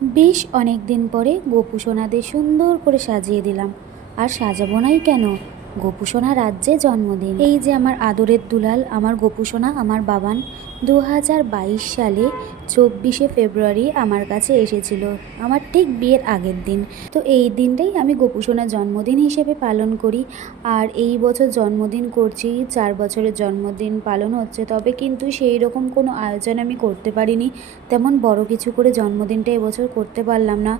বেশ অনেক দিন পরে গোপু সোনাদের সুন্দর করে সাজিয়ে দিলাম। আর সাজাবো নাই কেন, গোপু সোনা রাজ্যে জন্মদিন। এই যে আমার আদরের দুলাল, আমার গোপু সোনা, আমার বাবান 2022 সালে 24শে ফেব্রুয়ারি আমার কাছে এসেছিল, আমার ঠিক বিয়ের আগের দিন। তো এই দিনটাই আমি গোপু সোনার জন্মদিন হিসেবে পালন করি। আর এই বছর জন্মদিন করছি, 4 বছরের জন্মদিন পালন হচ্ছে। তবে কিন্তু সেই রকম কোনো আয়োজন আমি করতে পারিনি, তেমন বড় কিছু করে জন্মদিনটা এবছর করতে পারলাম না।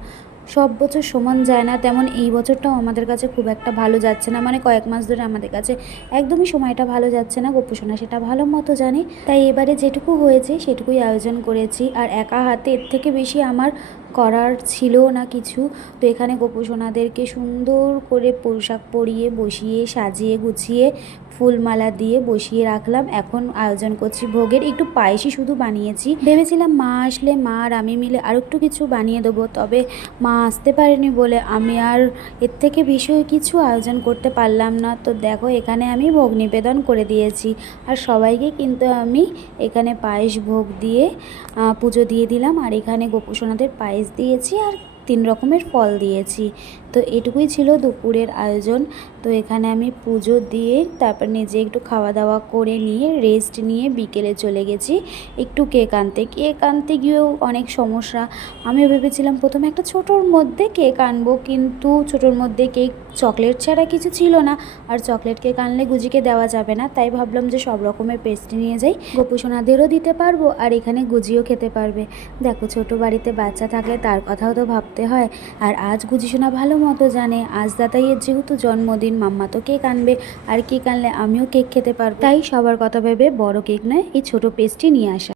সব বছর সমান যায় না, তেমন এই বছরটাও আমাদের কাছে খুব একটা ভালো যাচ্ছে না। মানে কয়েক মাস ধরে আমাদের কাছে একদমই সময়টা ভালো যাচ্ছে না, গোপু সোনা সেটা ভালো মতো জানে। তাই এবারে যেটুকু হয়েছে সেটুকুই আয়োজন করেছি। আর একা হাতে এর থেকে বেশি আমার করার ছিল না কিছু। তো এখানে গোপু সোনাদেরকে সুন্দর করে পোশাক পরিয়ে বসিয়ে সাজিয়ে গুছিয়ে ফুলমালা দিয়ে বসিয়ে রাখলাম। এখন আয়োজন করছি ভোগের। একটু পায়েসই শুধু বানিয়েছি, ভেবেছিলাম মা আসলে মা আর আমি মিলে আর একটু কিছু বানিয়ে দেবো, তবে মা আসতে পারেনি বলে আমি আর এর থেকে বিষয় কিছু আয়োজন করতে পারলাম না। তো দেখো এখানে আমি ভোগ নিবেদন করে দিয়েছি, আর সবাইকে কিন্তু আমি এখানে পায়েস ভোগ দিয়ে পুজো দিয়ে দিলাম। আর এখানে গোপু সোনাদের পায়েস দিয়েছি আর 3 রকমের ফল দিয়েছি। তো এটুকুই ছিল দুপুরের আয়োজন। তো এখানে আমি পুজো দিয়ে তারপর নিজে একটু খাওয়া দাওয়া করে নিয়ে রেস্ট নিয়ে বিকেলে চলে গেছি একটু কেক আনতে। কেক আনতে গিয়েও অনেক সমস্যা। আমি ভেবেছিলাম প্রথমে একটা ছোটোর মধ্যে কেক আনবো, কিন্তু ছোটোর মধ্যে কেক চকলেট ছাড়া কিছু ছিল না। আর চকলেট কেক আনলে গুজিকে দেওয়া যাবে না, তাই ভাবলাম যে সব রকমের পেস্ট্রি নিয়ে যাই, গোপু সোনাদেরও দিতে পারবো আর এখানে গুজিও খেতে পারবে। দেখো ছোটো বাড়িতে বাচ্চা থাকলে তার কথাও তো ভাবতে হয়। আর আজ গুজি সোনা ভালো মতো জানে আজ দাদাইয়ের যেহেতু জন্মদিন, মাম্মা তো কেক আনবে, আর কেক আনলে আমিও কেক খেতে পারবো। তাই সবার কথা ভেবে বড় কেক নয়, এই ছোটো পেস্ট্রি নিয়ে আসা।